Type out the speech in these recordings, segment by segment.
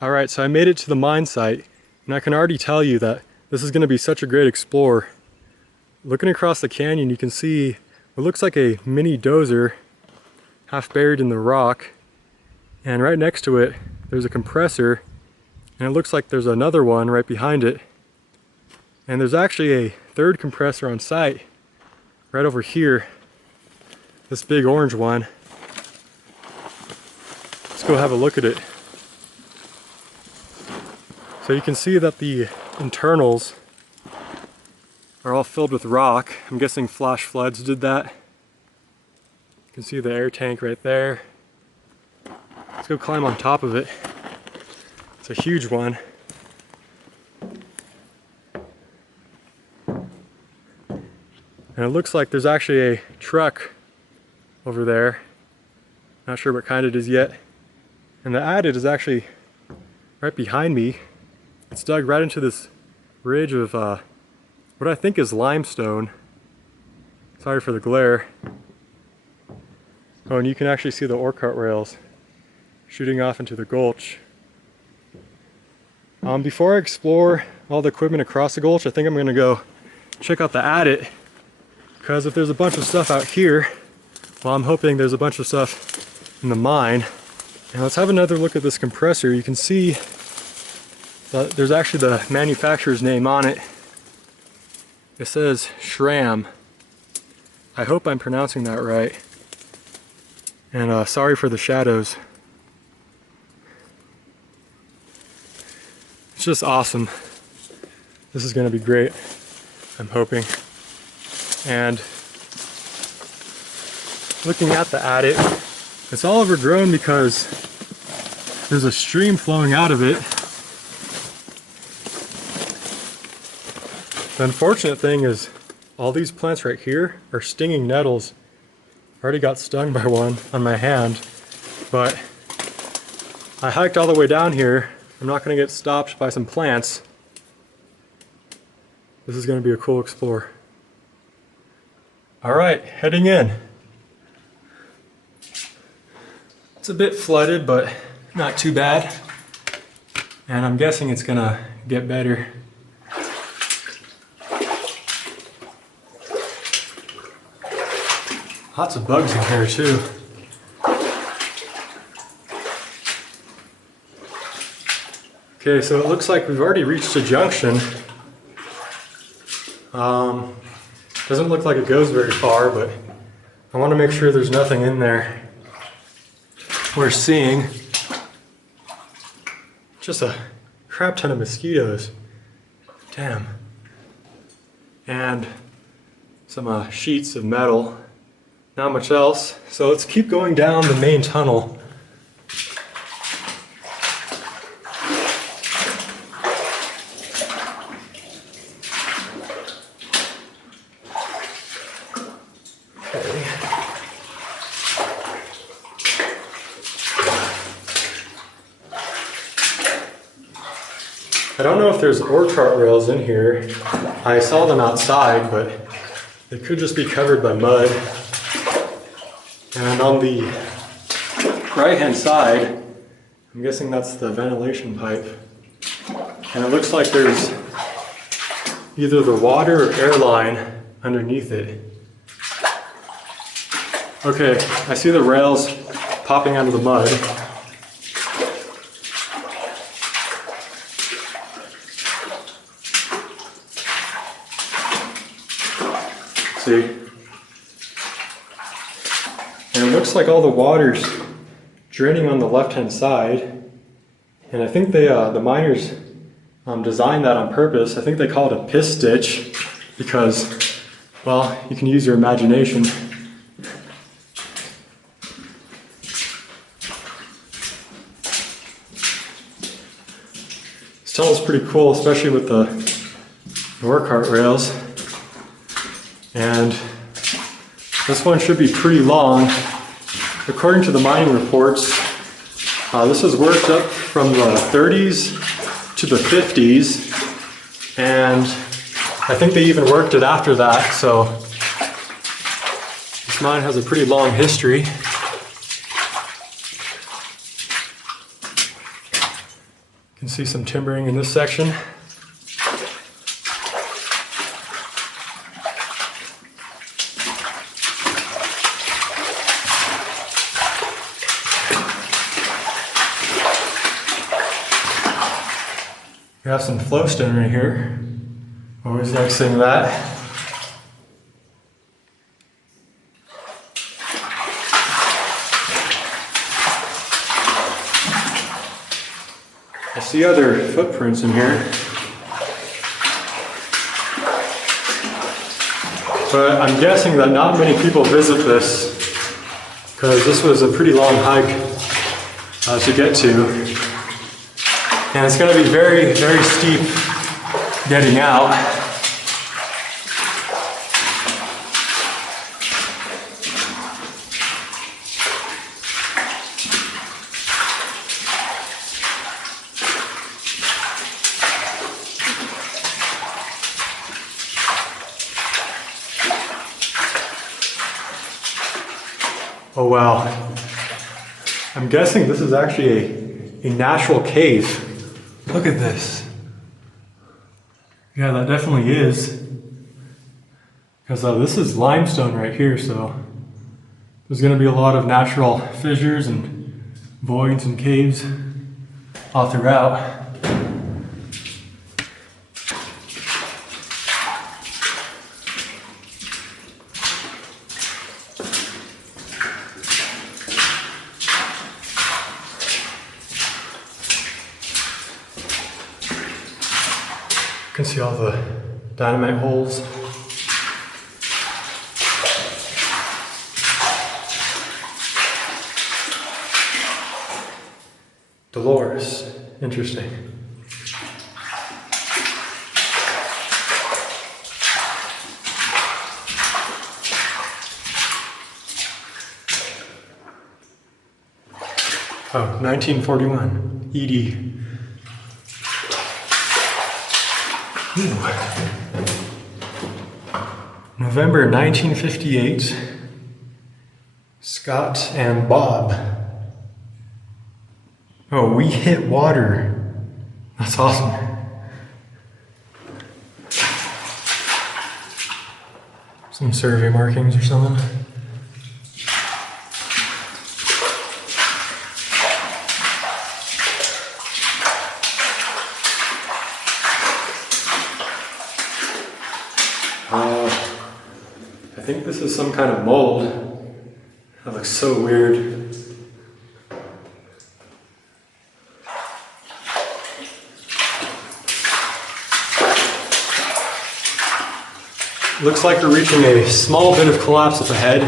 Alright, so I made it to the mine site, and I can already tell you that this is going to be such a great explore. Looking across the canyon, you can see what looks like a mini dozer half buried in the rock, and right next to it there's a compressor, and it looks like there's another one right behind it, and there's actually a third compressor on site right over here, this big orange one. Let's go have a look at it. So you can see that the internals are all filled with rock. I'm guessing flash floods did that. You can see the air tank right there. Let's go climb on top of it. It's a huge one. And it looks like there's actually a truck over there. Not sure what kind it is yet. And the adit is actually right behind me. It's dug right into this ridge of what I think is limestone. Sorry for the glare. Oh, and you can actually see the ore cart rails shooting off into the gulch. Before I explore all the equipment across the gulch, I think I'm going to go check out the adit, because if there's a bunch of stuff out here, well, I'm hoping there's a bunch of stuff in the mine. And let's have another look at this compressor. You can see there's actually the manufacturer's name on it. It says SRAM. I hope I'm pronouncing that right. And sorry for the shadows. It's just awesome. This is going to be great, I'm hoping. And looking at the adit, it's all overgrown because there's a stream flowing out of it. The unfortunate thing is all these plants right here are stinging nettles. I already got stung by one on my hand, but I hiked all the way down here. I'm not going to get stopped by some plants. This is going to be a cool explore. Alright, heading in. It's a bit flooded, but not too bad. And I'm guessing it's going to get better. Lots of bugs in here too. Okay, so it looks like we've already reached a junction. Doesn't look like it goes very far, but I want to make sure there's nothing in there. We're seeing just a crap ton of mosquitoes. Damn. And some sheets of metal. Not much else, so let's keep going down the main tunnel. Okay. I don't know if there's ore cart rails in here. I saw them outside, but they could just be covered by mud. And on the right-hand side, I'm guessing that's the ventilation pipe. And it looks like there's either the water or air line underneath it. Okay, I see the rails popping out of the mud. See? And it looks like all the water's draining on the left-hand side. And I think they, the miners designed that on purpose. I think they call it a piss stitch because, well, you can use your imagination. This tunnel's pretty cool, especially with the ore cart rails. And this one should be pretty long. According to the mining reports, this was worked up from the 30s to the 50s, and I think they even worked it after that, so this mine has a pretty long history. can see some timbering in this section. We have some flowstone right here. Always like seeing that. I see other footprints in here. But I'm guessing that not many people visit this because this was a pretty long hike to get to. And it's going to be very, very steep getting out. Oh wow. I'm guessing this is actually a natural cave. Look at this. Yeah, that definitely is. Because this is limestone right here, so there's going to be a lot of natural fissures and voids and caves all throughout. You can see all the dynamite holes. Dolores, interesting. Oh, 1941, ED. November 1958, Scott and Bob. Oh, we hit water. That's awesome. Some survey markings or something. I think this is some kind of mold. That looks so weird. Looks like we're reaching a small bit of collapse up ahead.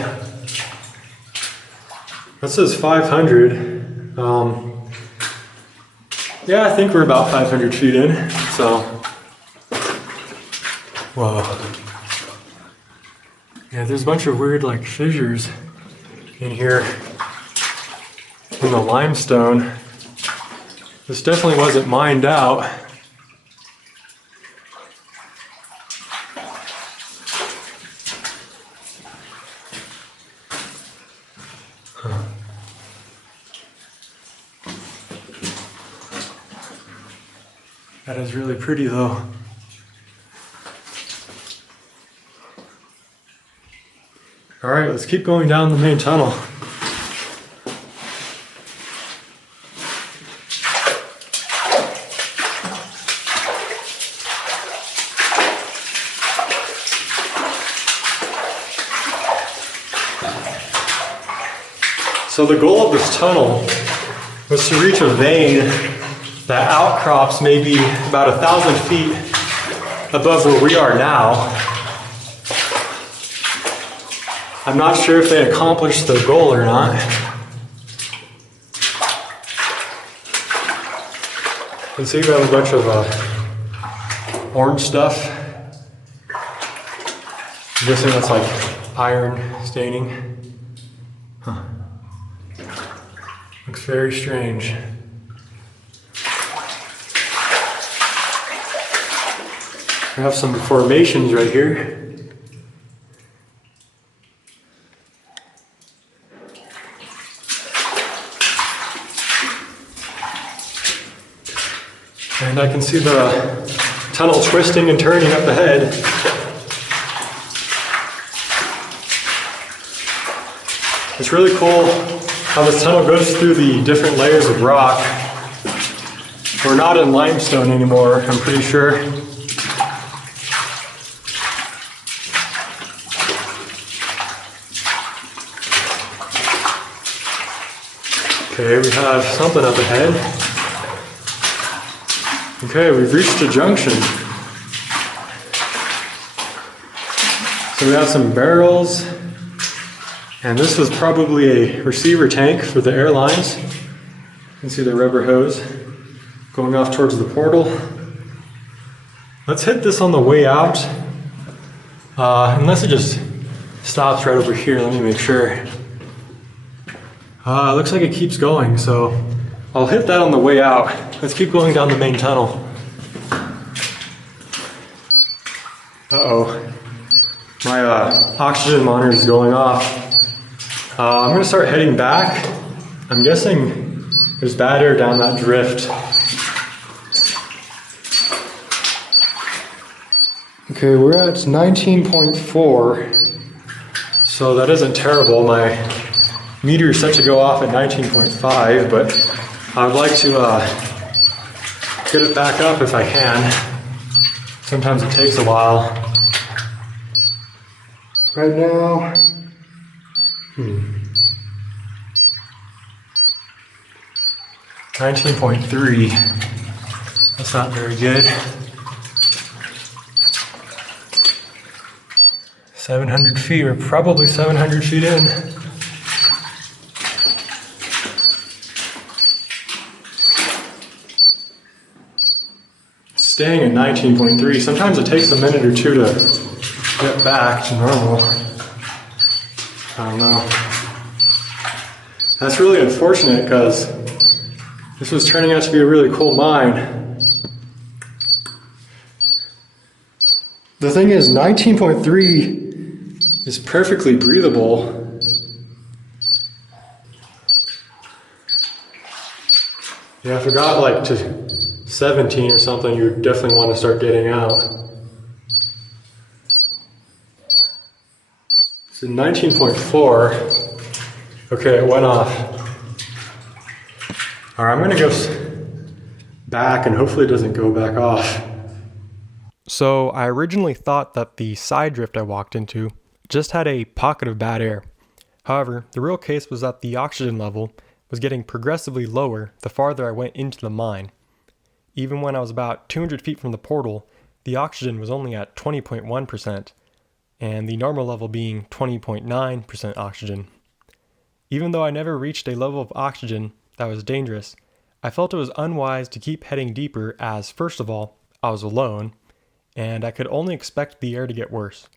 That says 500. Yeah, I think we're about 500 feet in, so. Whoa. Yeah, there's a bunch of weird like fissures in here in the limestone. This definitely wasn't mined out. Huh. That is really pretty though. All right, let's keep going down the main tunnel. So the goal of this tunnel was to reach a vein that outcrops maybe about 1,000 feet above where we are now. I'm not sure if they accomplished the goal or not. You can see we have a bunch of orange stuff. I'm guessing that's like iron staining. Huh. Looks very strange. We have some formations right here. And I can see the tunnel twisting and turning up ahead. It's really cool how this tunnel goes through the different layers of rock. We're not in limestone anymore, I'm pretty sure. Okay, we have something up ahead. Okay, we've reached a junction. So we have some barrels, and this was probably a receiver tank for the airlines. You can see the rubber hose going off towards the portal. Let's hit this on the way out. Unless it just stops right over here, let me make sure. It looks like it keeps going, so I'll hit that on the way out. Let's keep going down the main tunnel. Uh-oh. My oxygen monitor is going off. I'm going to start heading back. I'm guessing there's bad air down that drift. Okay, we're at 19.4, so that isn't terrible. My meter is set to go off at 19.5, but I'd like to get it back up if I can. Sometimes it takes a while. Right now, 19.3. That's not very good. 700 feet, we're probably 700 feet in. Staying at 19.3. Sometimes it takes a minute or two to get back to normal. I don't know. That's really unfortunate because this was turning out to be a really cool mine. The thing is, 19.3 is perfectly breathable. Yeah, if it got like to 17 or something, you would definitely want to start getting out. So 19.4, okay, it went off. All right, I'm gonna go back and hopefully it doesn't go back off. So I originally thought that the side drift I walked into just had a pocket of bad air. However, the real case was that the oxygen level was getting progressively lower the farther I went into the mine. Even when I was about 200 feet from the portal, the oxygen was only at 20.1%, and the normal level being 20.9% oxygen. Even though I never reached a level of oxygen that was dangerous, I felt it was unwise to keep heading deeper as, first of all, I was alone, and I could only expect the air to get worse.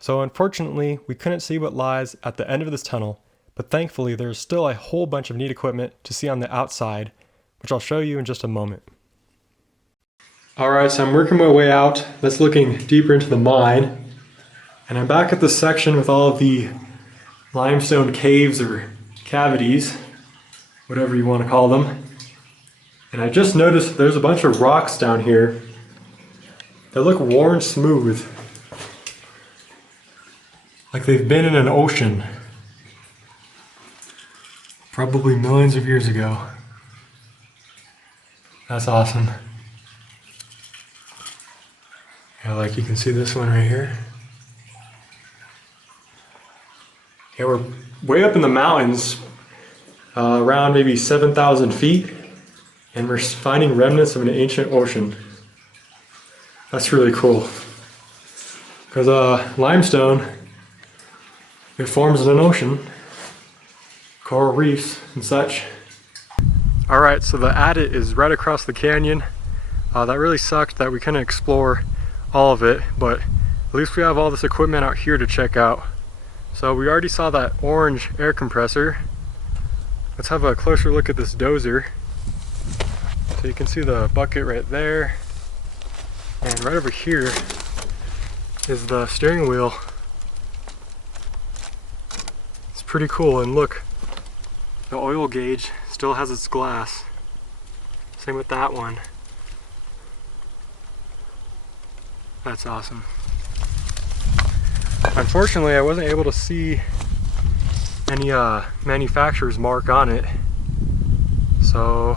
So unfortunately, we couldn't see what lies at the end of this tunnel, but thankfully there's still a whole bunch of neat equipment to see on the outside, which I'll show you in just a moment. Alright, so I'm working my way out. That's looking deeper into the mine. And I'm back at the section with all of the limestone caves or cavities, whatever you want to call them. And I just noticed there's a bunch of rocks down here that look worn smooth, like they've been in an ocean probably millions of years ago. That's awesome. Yeah, like you can see this one right here. Yeah, we're way up in the mountains, around maybe 7,000 feet, and we're finding remnants of an ancient ocean. That's really cool. Because limestone, it forms in an ocean, coral reefs and such. Alright, so the adit is right across the canyon. That really sucked that we couldn't explore all of it, but at least we have all this equipment out here to check out. So we already saw that orange air compressor. Let's have a closer look at this dozer. So you can see the bucket right there. And right over here is the steering wheel. It's pretty cool, and look, the oil gauge still has its glass. Same with that one. That's awesome. Unfortunately, I wasn't able to see any manufacturer's mark on it, so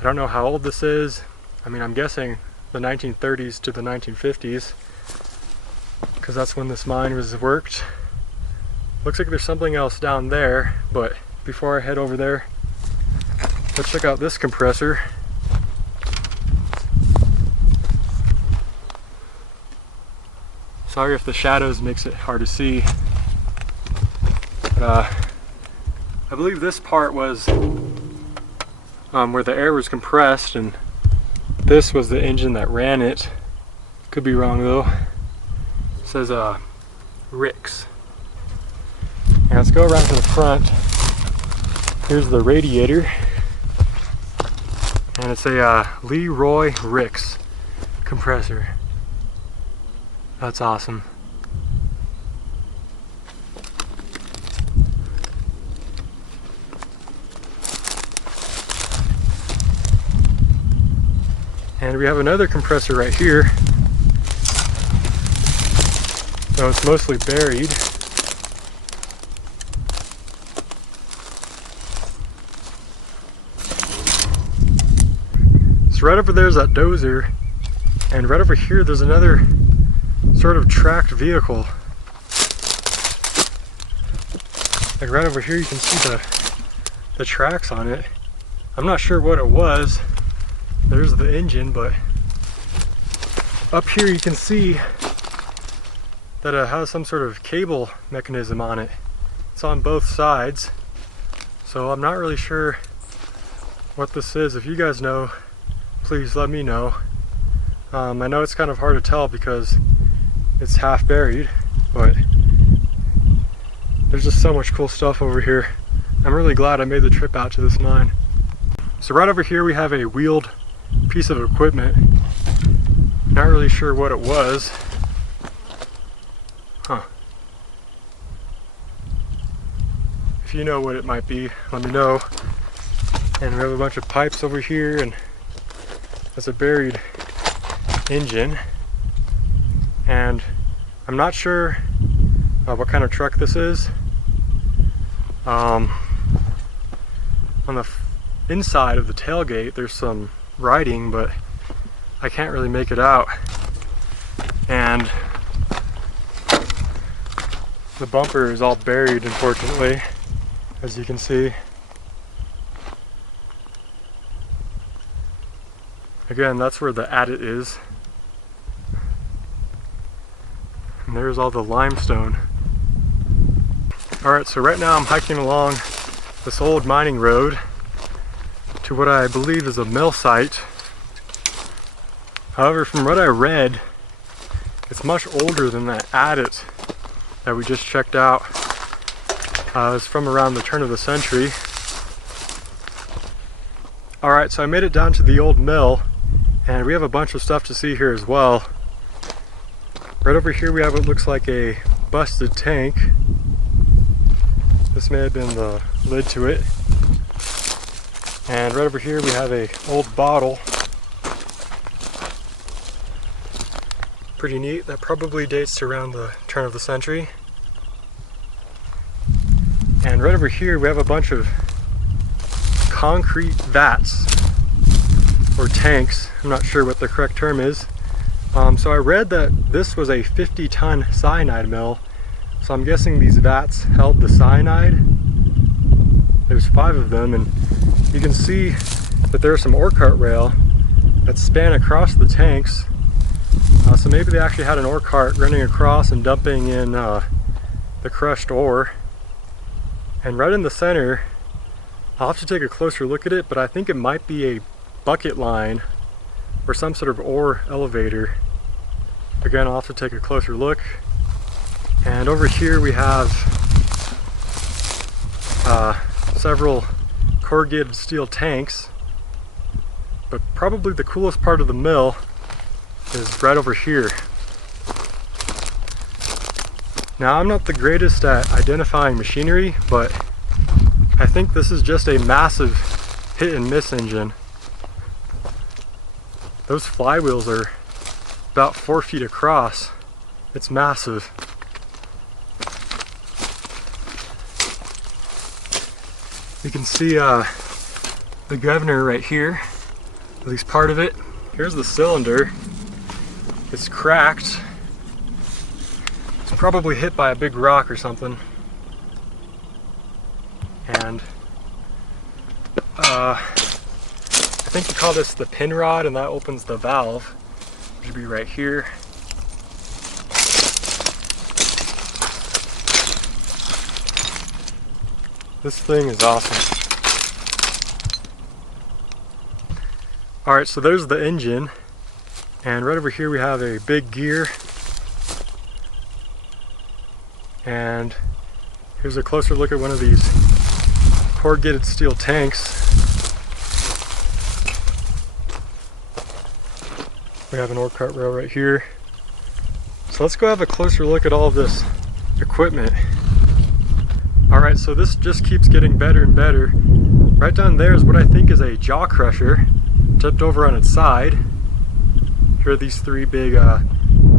I don't know how old this is. I mean, I'm guessing the 1930s to the 1950s, because that's when this mine was worked. Looks like there's something else down there, but before I head over there, let's check out this compressor. Sorry if the shadows makes it hard to see. But, I believe this part was where the air was compressed, and this was the engine that ran it. Could be wrong though. It says Ricks. Now let's go around to the front. Here's the radiator, and it's a Leroy Ricks compressor. That's awesome. And we have another compressor right here. So it's mostly buried. So right over there is that dozer, and right over here there's another sort of tracked vehicle. Like right over here you can see the tracks on it. I'm not sure what it was. There's the engine, but up here you can see that it has some sort of cable mechanism on it. It's on both sides, so I'm not really sure what this is. If you guys know, please let me know. I know it's kind of hard to tell because it's half buried, but there's just so much cool stuff over here. I'm really glad I made the trip out to this mine. So right over here we have a wheeled piece of equipment. Not really sure what it was. Huh. If you know what it might be, let me know. And we have a bunch of pipes over here, and that's a buried engine. And I'm not sure what kind of truck this is. On the inside of the tailgate there's some writing, but I can't really make it out. And the bumper is all buried, unfortunately, as you can see. Again, that's where the adit is. And there's all the limestone. Alright, so right now I'm hiking along this old mining road to what I believe is a mill site. However, from what I read, it's much older than that adit that we just checked out. It's from around the turn of the century. Alright, so I made it down to the old mill, and we have a bunch of stuff to see here as well. Right over here we have what looks like a busted tank. This may have been the lid to it. And right over here we have a old bottle. Pretty neat. That probably dates to around the turn of the century. And right over here we have a bunch of concrete vats or tanks. I'm not sure what the correct term is. So I read that this was a 50-ton cyanide mill. So I'm guessing these vats held the cyanide. There's 5 of them, and you can see that there's some ore cart rail that span across the tanks. So maybe they actually had an ore cart running across and dumping in the crushed ore. And right in the center, I'll have to take a closer look at it, but I think it might be a bucket line or some sort of ore elevator. Again, I'll have to take a closer look. And over here we have several corrugated steel tanks, but probably the coolest part of the mill is right over here. Now, I'm not the greatest at identifying machinery, but I think this is just a massive hit and miss engine. Those flywheels are about 4 feet across. It's massive. You can see the governor right here, at least part of it. Here's the cylinder. It's cracked. It's probably hit by a big rock or something. And I think you call this the pin rod, and that opens the valve, which would be right here. This thing is awesome. Alright, so there's the engine, and right over here we have a big gear, and here's a closer look at one of these corrugated steel tanks. We have an ore cart rail right here. So let's go have a closer look at all of this equipment. Alright, so this just keeps getting better and better. Right down there is what I think is a jaw crusher, tipped over on its side. Here are these 3 big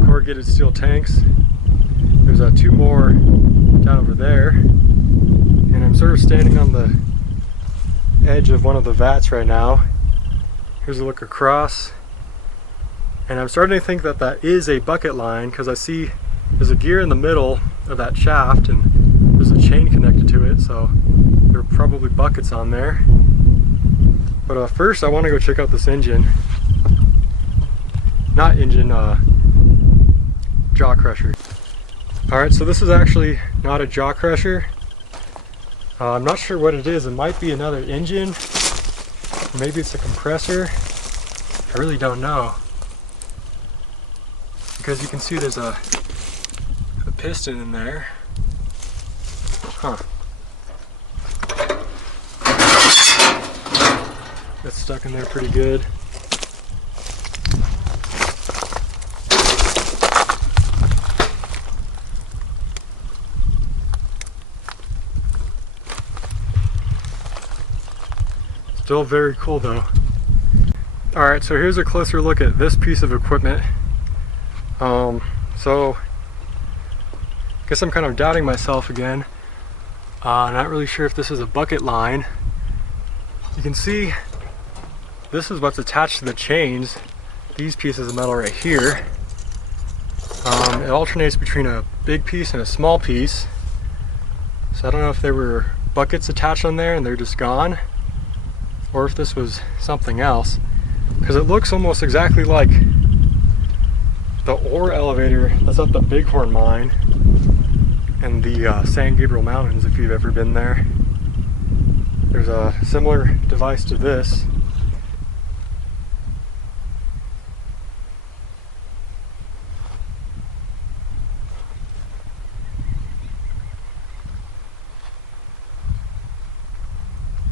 corrugated steel tanks. There's 2 more down over there. And I'm sort of standing on the edge of one of the vats right now. Here's a look across. And I'm starting to think that that is a bucket line, because I see there's a gear in the middle of that shaft and there's a chain connected to it, so there are probably buckets on there. But first I want to go check out this engine. Not engine, jaw crusher. Alright, so this is actually not a jaw crusher. I'm not sure what it is. It might be another engine, or maybe it's a compressor. I really don't know. Because you can see there's a piston in there. Huh. That's stuck in there pretty good. Still very cool though. Alright, so here's a closer look at this piece of equipment. So I guess I'm kind of doubting myself again. Not really sure if this is a bucket line. You can see this is what's attached to the chains. These pieces of metal right here. It alternates between a big piece and a small piece. So I don't know if there were buckets attached on there and they're just gone, or if this was something else, because it looks almost exactly like the ore elevator that's at the Bighorn mine in the San Gabriel Mountains, if you've ever been there. There's a similar device to this.